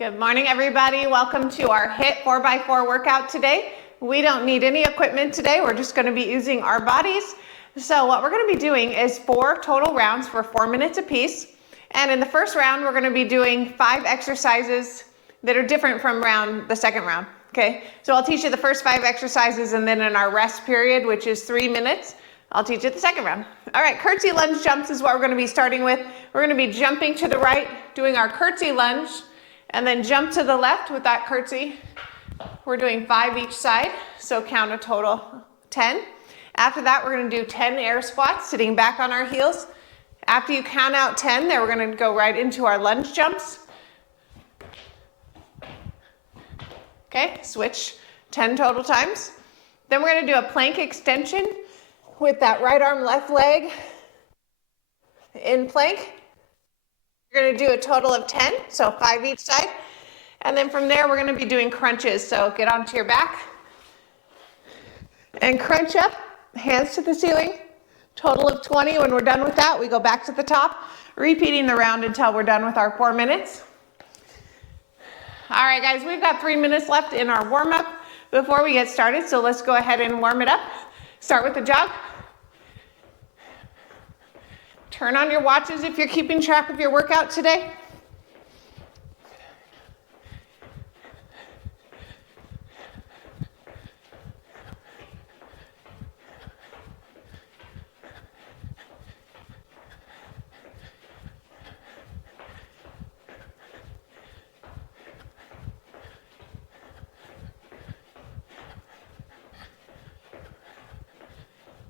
Good morning, everybody. Welcome to our HIIT 4x4 workout today. We don't need any equipment today. We're just going to be using our bodies. So what we're going to be doing is 4 total rounds for 4 minutes apiece. And in the first round, we're going to be doing 5 exercises that are different from the second round. Okay, so I'll teach you the first 5 exercises, and then in our rest period, which is 3 minutes, I'll teach you the second round. All right, curtsy lunge jumps is what we're going to be starting with. We're going to be jumping to the right, doing our curtsy lunge, and then jump to the left with that curtsy. We're doing 5 each side, so count a total 10. After that, we're going to do 10 air squats, sitting back on our heels. After you count out 10, then we're going to go right into our lunge jumps. Okay, switch 10 total times. Then we're going to do a plank extension with that right arm, left leg in plank. You're going to do a total of 10, so 5 each side. And then from there, we're going to be doing crunches. So get onto your back and crunch up, hands to the ceiling. Total of 20. When we're done with that, we go back to the top, repeating the round until we're done with our 4 minutes. All right, guys, we've got 3 minutes left in our warm-up before we get started, so let's go ahead and warm it up. Start with the jog. Turn on your watches if you're keeping track of your workout today.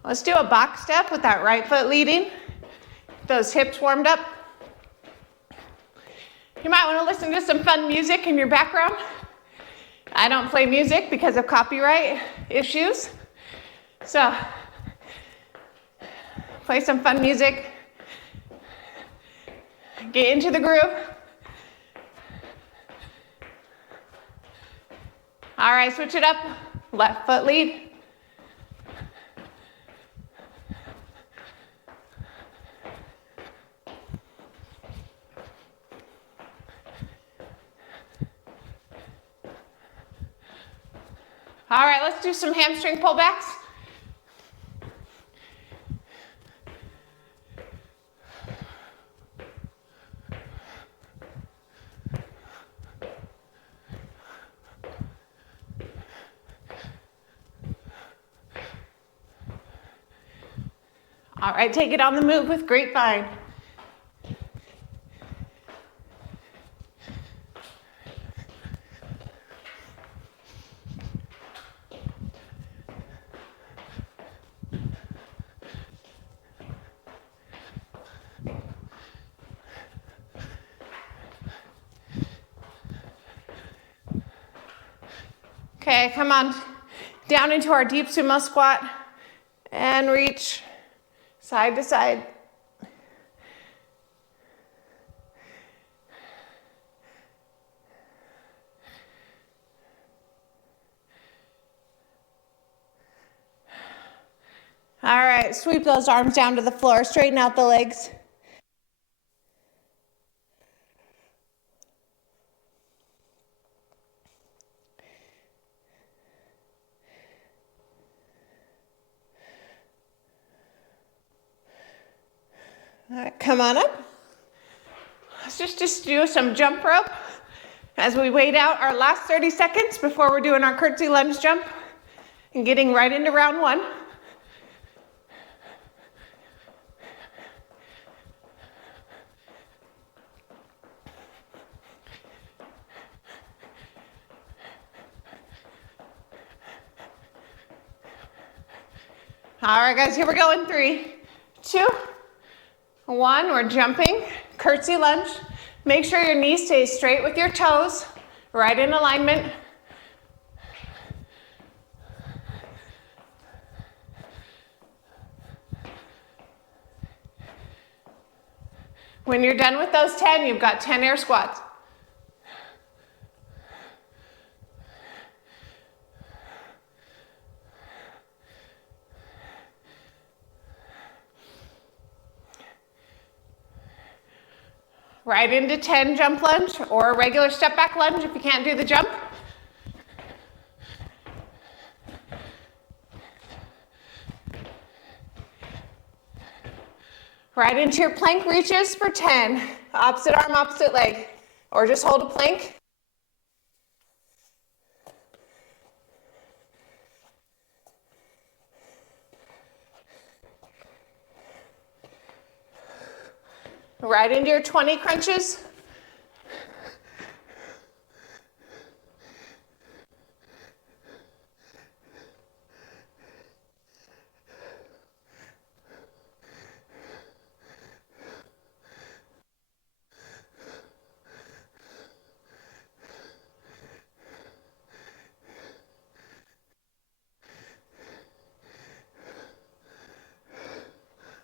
Let's do a box step with that right foot leading. Those hips warmed up. You might want to listen to some fun music in your background. I don't play music because of copyright issues. So play some fun music. Get into the groove. All right, switch it up. Left foot lead. All right, let's do some hamstring pullbacks. All right, take it on the move with grapevine. Okay, come on down into our deep sumo squat and reach side to side. All right, sweep those arms down to the floor, straighten out the legs. All right, come on up. Let's just do some jump rope as we wait out our last 30 seconds before we're doing our curtsy lunge jump and getting right into round 1. All right, guys, here we go in 3, 2, 1, we're jumping, curtsy lunge. Make sure your knees stay straight with your toes, right in alignment. When you're done with those 10, you've got 10 air squats. Right into 10 jump lunge or a regular step back lunge if you can't do the jump. Right into your plank reaches for 10. Opposite arm, opposite leg. Or just hold a plank. Right into your 20 crunches.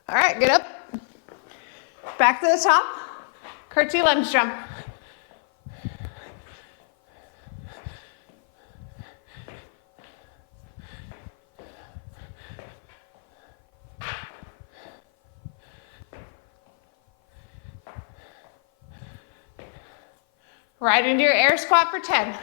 All right, get up. Back to the top. Curtsy lunge jump. Right into your air squat for 10.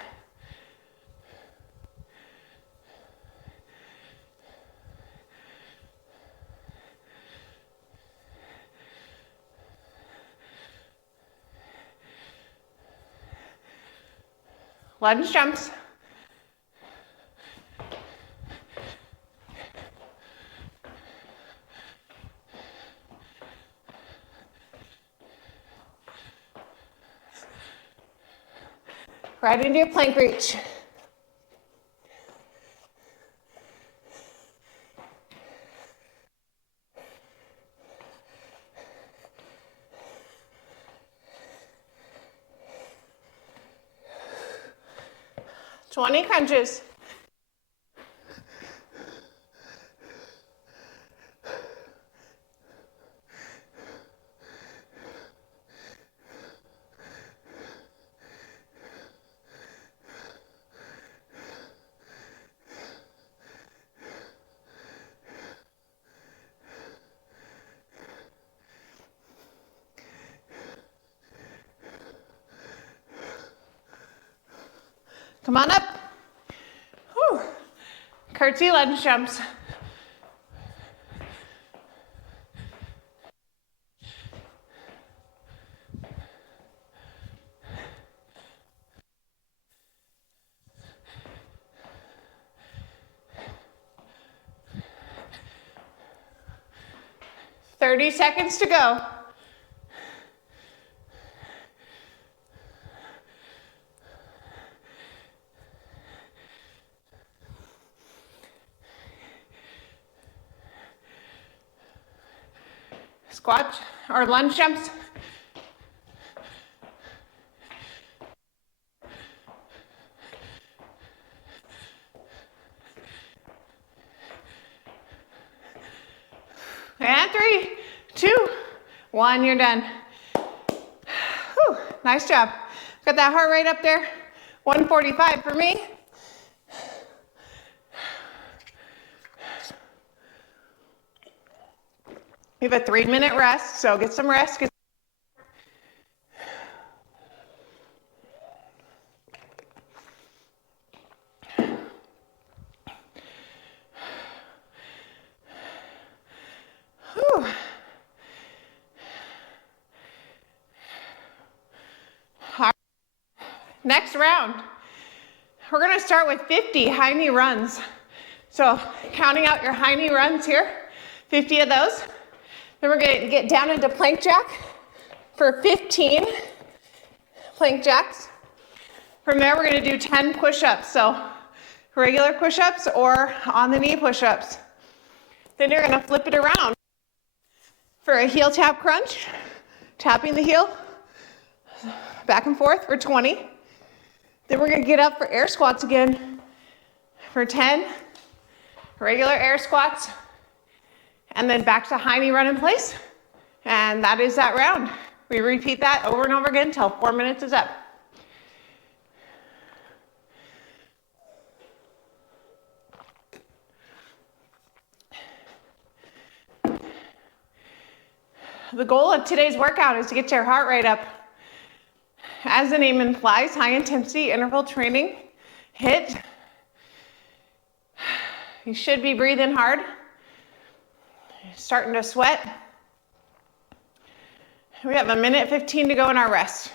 Lunge jumps. Right into your plank reach. Twenty crunches. Come on up. Whew. Curtsy lunge jumps. Thirty seconds to go. Squat or lunge jumps. And 3, 2, 1, you're done. Whew, nice job. Got that heart rate up there. 145 for me. We have a 3-minute rest, so get some rest. Whew. All right. Next round, we're gonna start with 50 high knee runs. So counting out your high knee runs here, 50 of those. Then we're gonna get down into plank jack for 15 plank jacks. From there, we're gonna do 10 push-ups. So regular push-ups or on the knee push-ups. Then you're gonna flip it around for a heel tap crunch, tapping the heel, back and forth for 20. Then we're gonna get up for air squats again for 10, regular air squats, and then back to high knee run in place. And that is that round. We repeat that over and over again until 4 minutes is up. The goal of today's workout is to get your heart rate up As the name implies, high intensity interval training, HIIT. You should be breathing hard. Starting to sweat. We have 1:15 to go in our rest.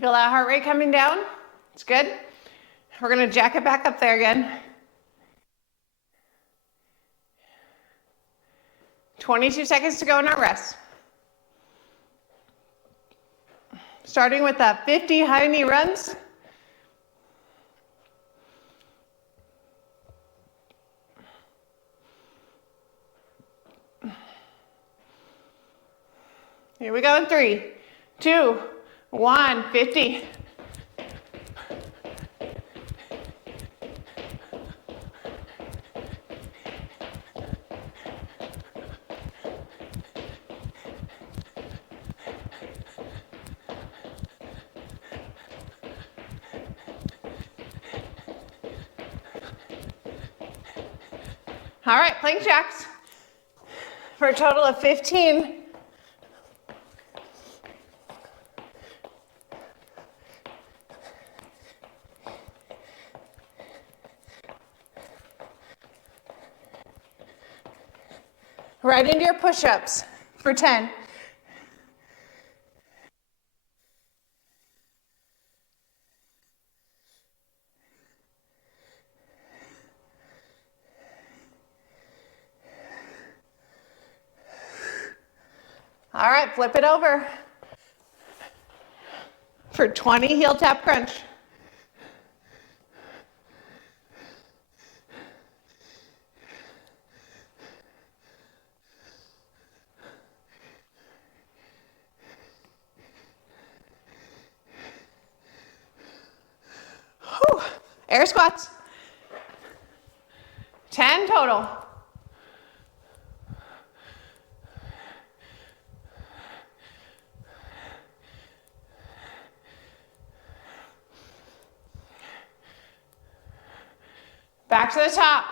Feel that heart rate coming down? It's good. We're gonna jack it back up there again. 22 seconds to go in our rest. Starting with 50 high knee runs. Here we go in 3, 2, 1, 50. All right, plank jacks for a total of 15. Right into your push-ups for 10. All right, flip it over for 20 heel tap crunch. Whew. Air squats. 10 total. Back to the top.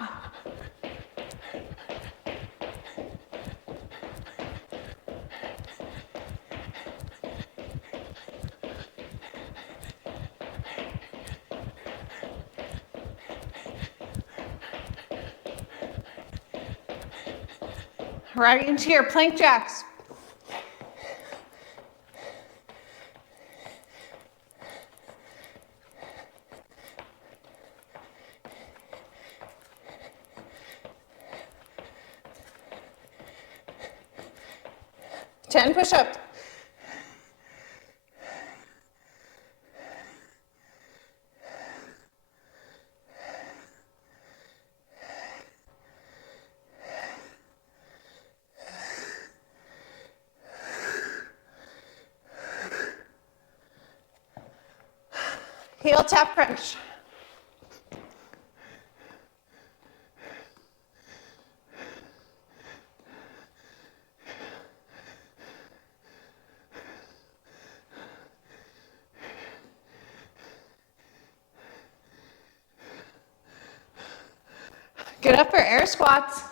Right into your plank jacks. Ten push-ups. Heel tap crunch. Get up for air squats.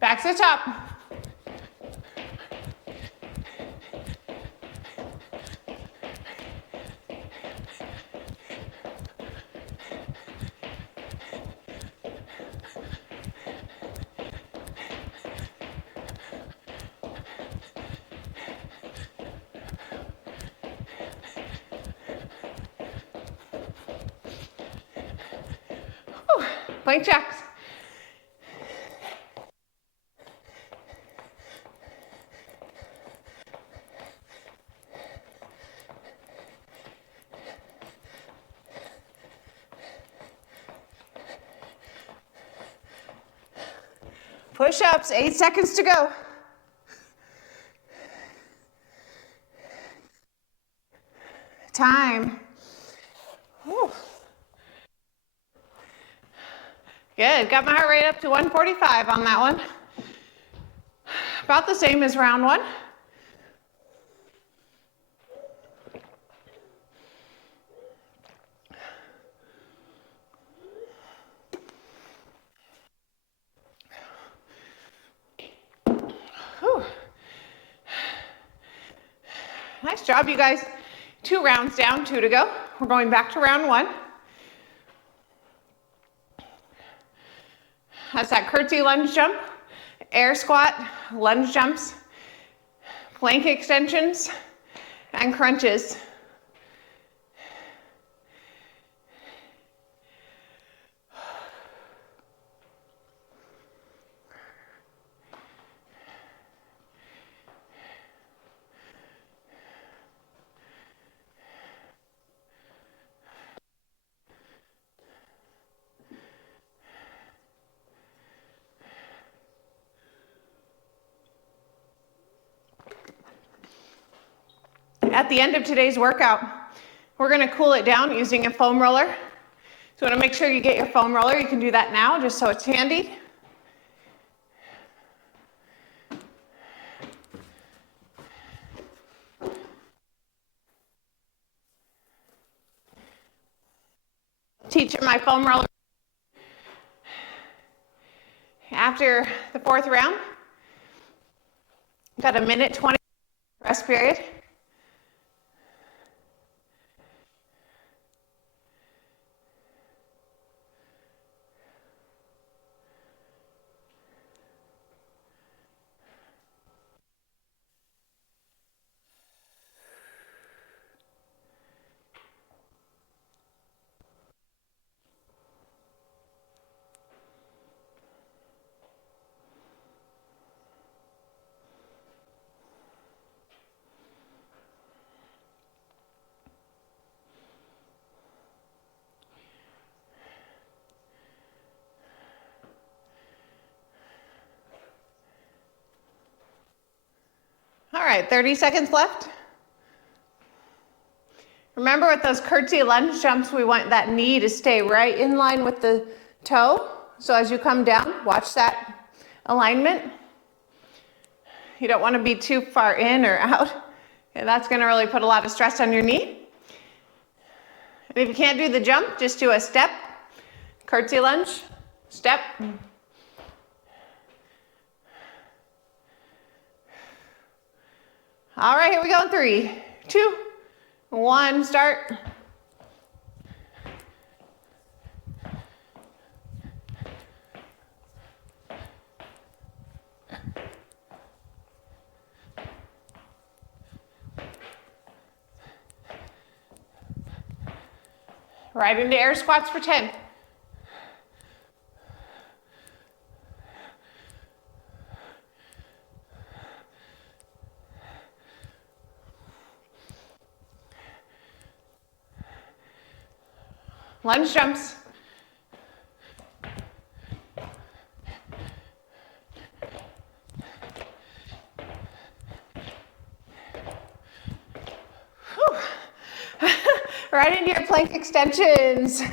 Back to the top. Plank jacks. Push-ups, 8 seconds to go. Time. Whew. Good, got my heart rate up to 145 on that one. About the same as round one. Whew. Nice job, you guys. 2 rounds down, 2 to go. We're going back to round 1. That's that curtsy lunge jump, air squat, lunge jumps, plank extensions, and crunches. At the end of today's workout, we're going to cool it down using a foam roller. So you want to make sure you get your foam roller. You can do that now just so it's handy. Teaching my foam roller. After the 4th round, got a minute 20 rest period. All right, 30 seconds left. Remember with those curtsy lunge jumps, we want that knee to stay right in line with the toe. So as you come down, watch that alignment. You don't want to be too far in or out. Okay, that's going to really put a lot of stress on your knee. And if you can't do the jump, just do a step, curtsy lunge, step. All right, here we go. 3, 2, 1, start. Right into air squats for 10. Lunge jumps. Right into your plank extensions.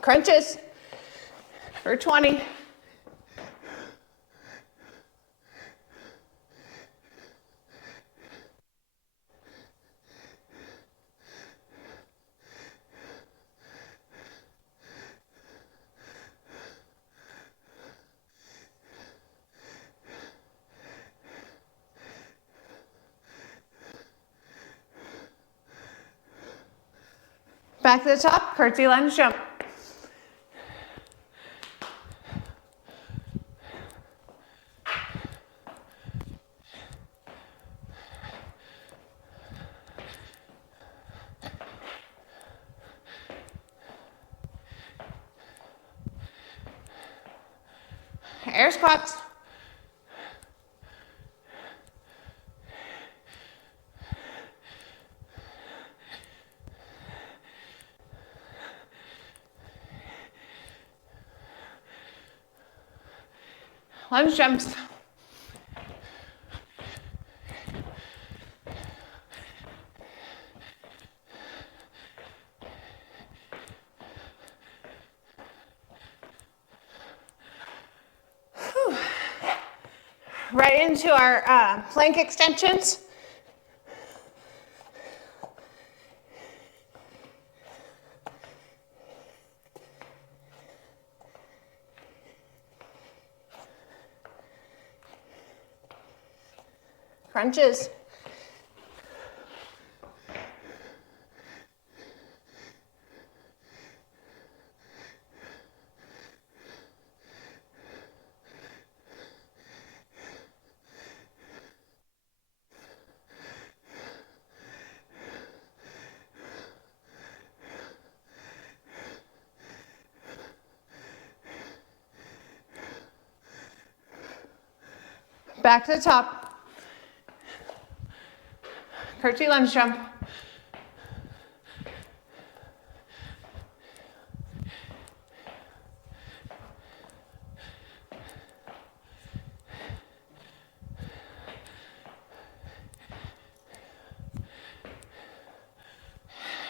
Crunches for 20. Back to the top, curtsy lunge jump. Air squats. Lunge jumps. Whew. Right into our plank extensions. Crunches. Back to the top. Curtsy lunge jump.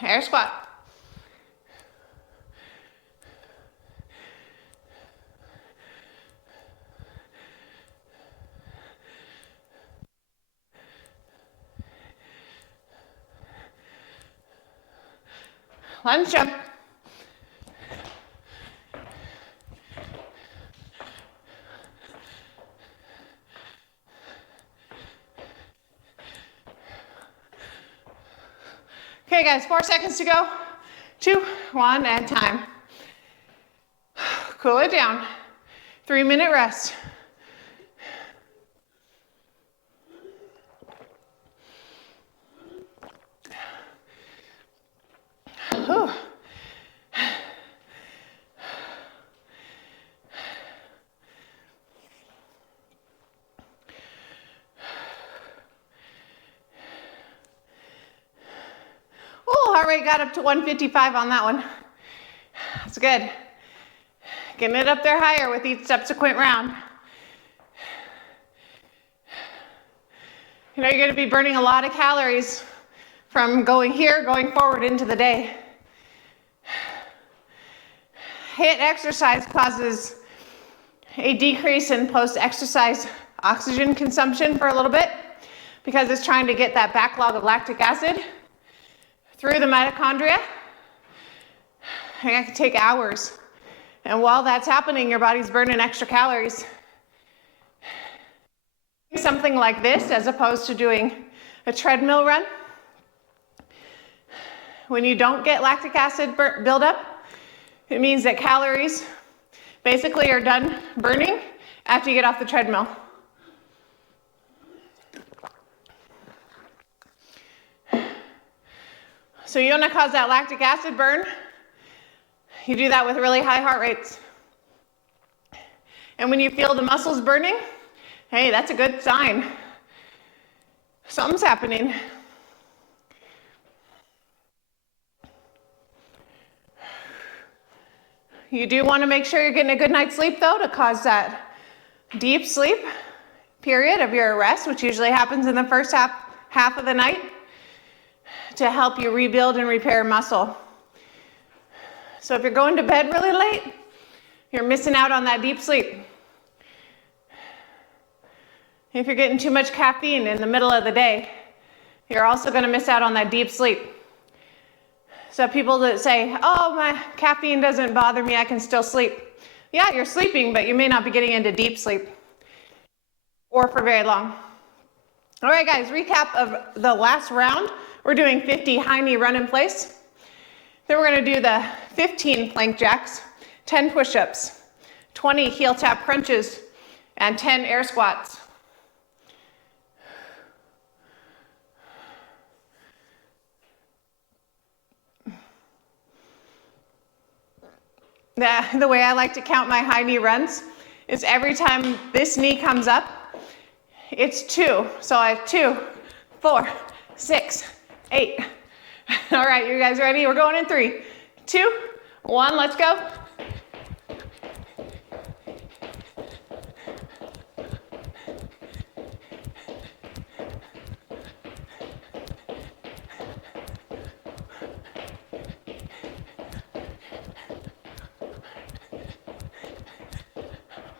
Air squat. Lunge jump. Okay guys, 4 seconds to go. 2, 1, and time. Cool it down. 3-minute rest. Whew. Oh, heart rate got up to 155 on that one. That's good. Getting it up there higher with each subsequent round. You know, you're going to be burning a lot of calories from going forward into the day. HIIT exercise causes a decrease in post-exercise oxygen consumption for a little bit because it's trying to get that backlog of lactic acid through the mitochondria. And that can take hours. And while that's happening, your body's burning extra calories. Something like this as opposed to doing a treadmill run. When you don't get lactic acid buildup, it means that calories basically are done burning after you get off the treadmill. So you want to cause that lactic acid burn, you do that with really high heart rates. And when you feel the muscles burning, hey, that's a good sign. Something's happening. You do want to make sure you're getting a good night's sleep though to cause that deep sleep period of your rest, which usually happens in the first half of the night, to help you rebuild and repair muscle. So if you're going to bed really late, you're missing out on that deep sleep. If you're getting too much caffeine in the middle of the day, you're also going to miss out on that deep sleep. So people that say, oh, my caffeine doesn't bother me, I can still sleep. Yeah, you're sleeping, but you may not be getting into deep sleep or for very long. All right, guys, recap of the last round. We're doing 50 high knee run in place. Then we're going to do the 15 plank jacks, 10 push-ups, 20 heel tap crunches, and 10 air squats. The way I like to count my high knee runs is every time this knee comes up, it's 2. So I have 2, 4, 6, 8. All right, you guys ready? We're going in 3, 2, 1, let's go.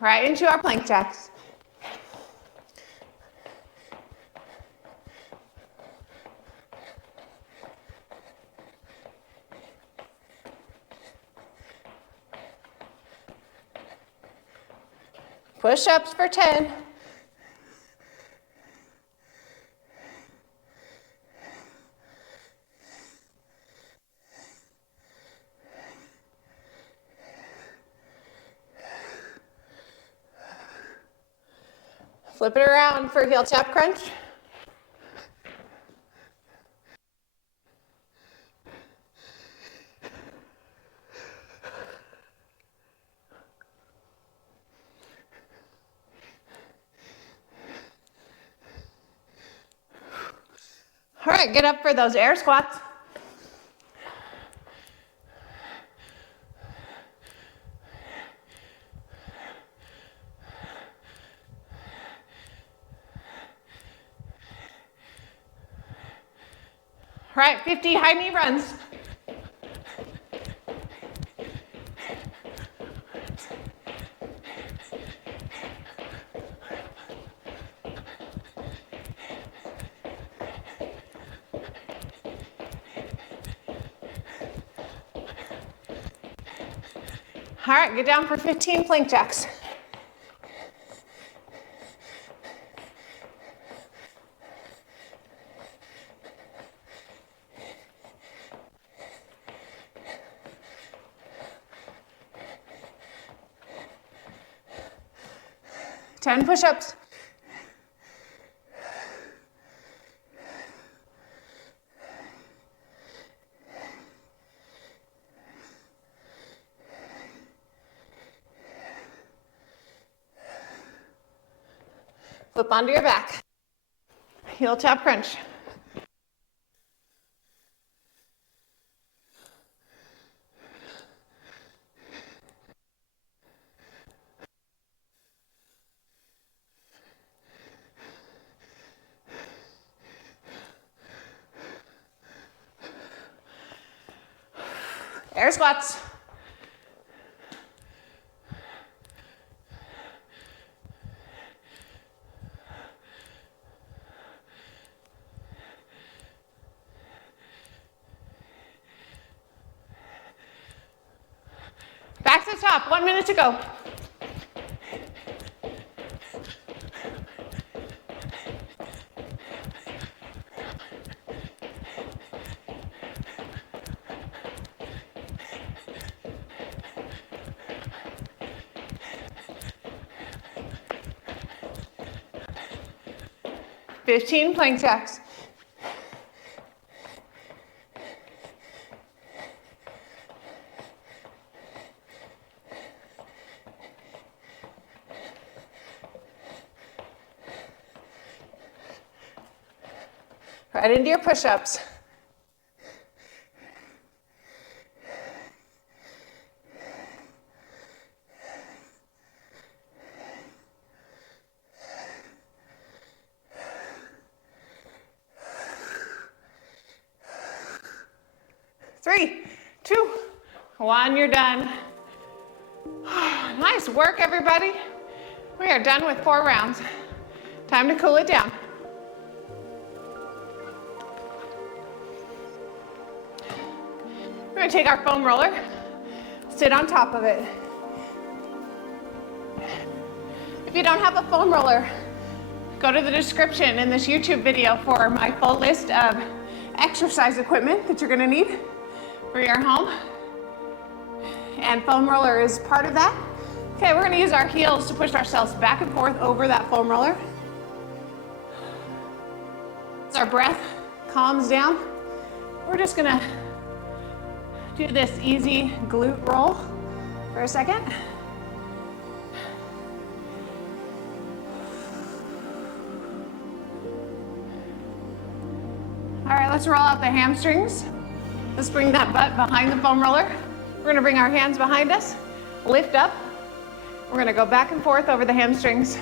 Right into our plank jacks. Push-ups for 10. Flip it around for heel tap crunch. All right, get up for those air squats. All right, 50 high knee runs. All right, get down for 15 plank jacks. Ten push-ups. Flip onto your back. Heel tap crunch. Air squats. Back to the top, 1 minute to go. Fifteen plank jacks. Right into your push-ups. Three, 2, 1, you're done. Nice work, everybody. We are done with 4 rounds. Time to cool it down. We're gonna take our foam roller, sit on top of it. If you don't have a foam roller, go to the description in this YouTube video for my full list of exercise equipment that you're gonna need for your home. And foam roller is part of that. Okay, we're gonna use our heels to push ourselves back and forth over that foam roller. As our breath calms down, we're just gonna do this easy glute roll for a second. let's roll out the hamstrings. Let's bring that butt behind the foam roller. We're gonna bring our hands behind us, lift up. We're gonna go back and forth over the hamstrings.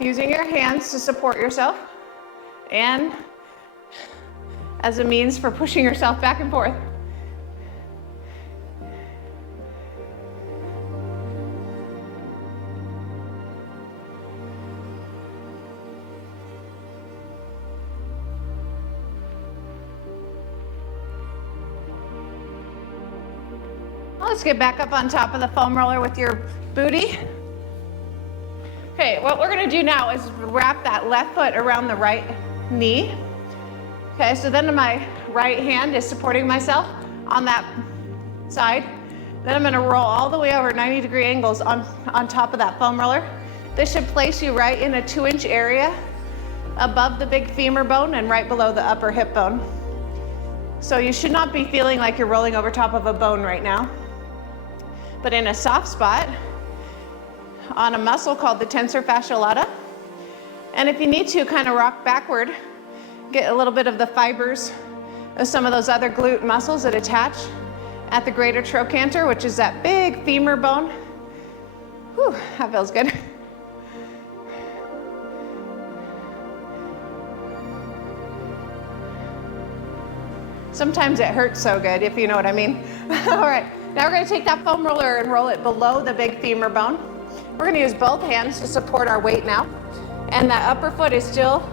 Using your hands to support yourself and as a means for pushing yourself back and forth. Let's get back up on top of the foam roller with your booty. Okay, what we're gonna do now is wrap that left foot around the right knee. Okay, so then my right hand is supporting myself on that side. Then I'm gonna roll all the way over 90-degree angles on top of that foam roller. This should place you right in a 2-inch area above the big femur bone and right below the upper hip bone. So you should not be feeling like you're rolling over top of a bone right now, but in a soft spot on a muscle called the tensor fasciae lata. And if you need to, kind of rock backward, get a little bit of the fibers of some of those other glute muscles that attach at the greater trochanter, which is that big femur bone. Whew, that feels good. Sometimes it hurts so good, if you know what I mean. All right, now we're gonna take that foam roller and roll it below the big femur bone. We're gonna use both hands to support our weight now. And that upper foot is still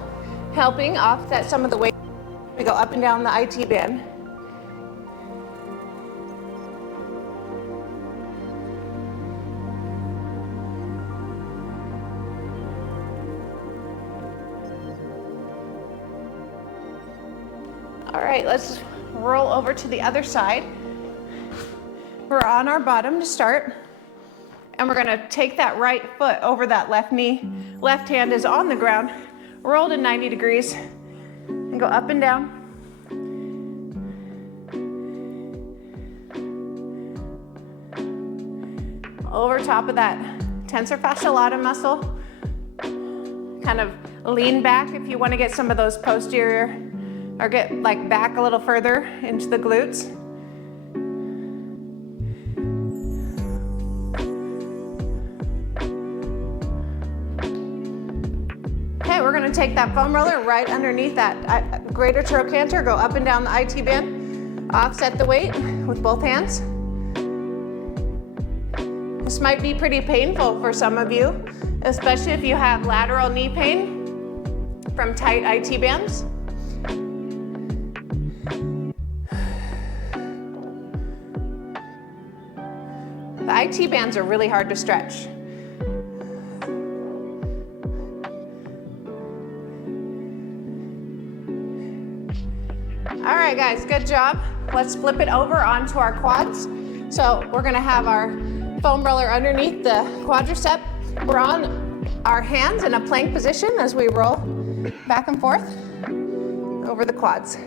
helping offset some of the weight. We go up and down the IT band. All right, let's roll over to the other side. We're on our bottom to start. And we're gonna take that right foot over that left knee. Left hand is on the ground, roll to 90 degrees, and go up and down. Over top of that tensor fasciae lata muscle. Kind of lean back if you wanna get some of those posterior, or get like back a little further into the glutes. We're gonna take that foam roller right underneath that greater trochanter, go up and down the IT band, offset the weight with both hands. This might be pretty painful for some of you, especially if you have lateral knee pain from tight IT bands. The IT bands are really hard to stretch. All right, guys, good job. Let's flip it over onto our quads. So we're gonna have our foam roller underneath the quadricep. We're on our hands in a plank position as we roll back and forth over the quads.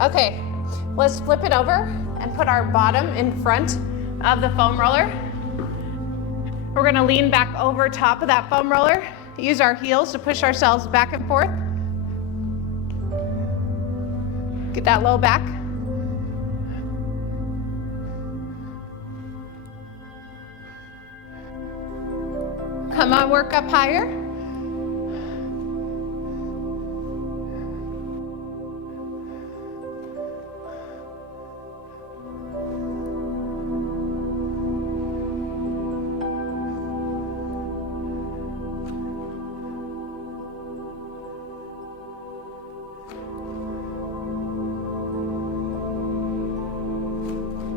Okay, let's flip it over and put our bottom in front of the foam roller. We're gonna lean back over top of that foam roller, use our heels to push ourselves back and forth. Get that low back. Come on, work up higher.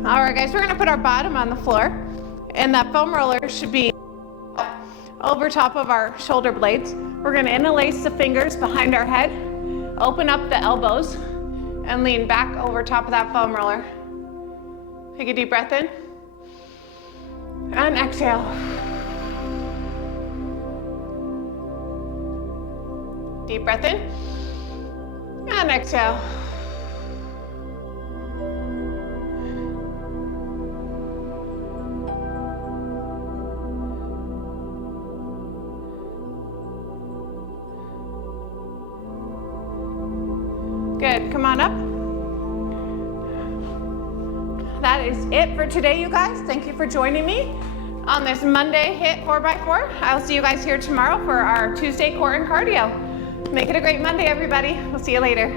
All right, guys, we're gonna put our bottom on the floor, and that foam roller should be over top of our shoulder blades. We're gonna interlace the fingers behind our head, Open up the elbows and lean back over top of that foam roller. Take a deep breath in and exhale. Deep breath in and exhale. Good, come on up. That is it for today, you guys. Thank you for joining me on this Monday HIIT 4x4. I'll see you guys here tomorrow for our Tuesday core and cardio. Make it a great Monday, everybody. We'll see you later.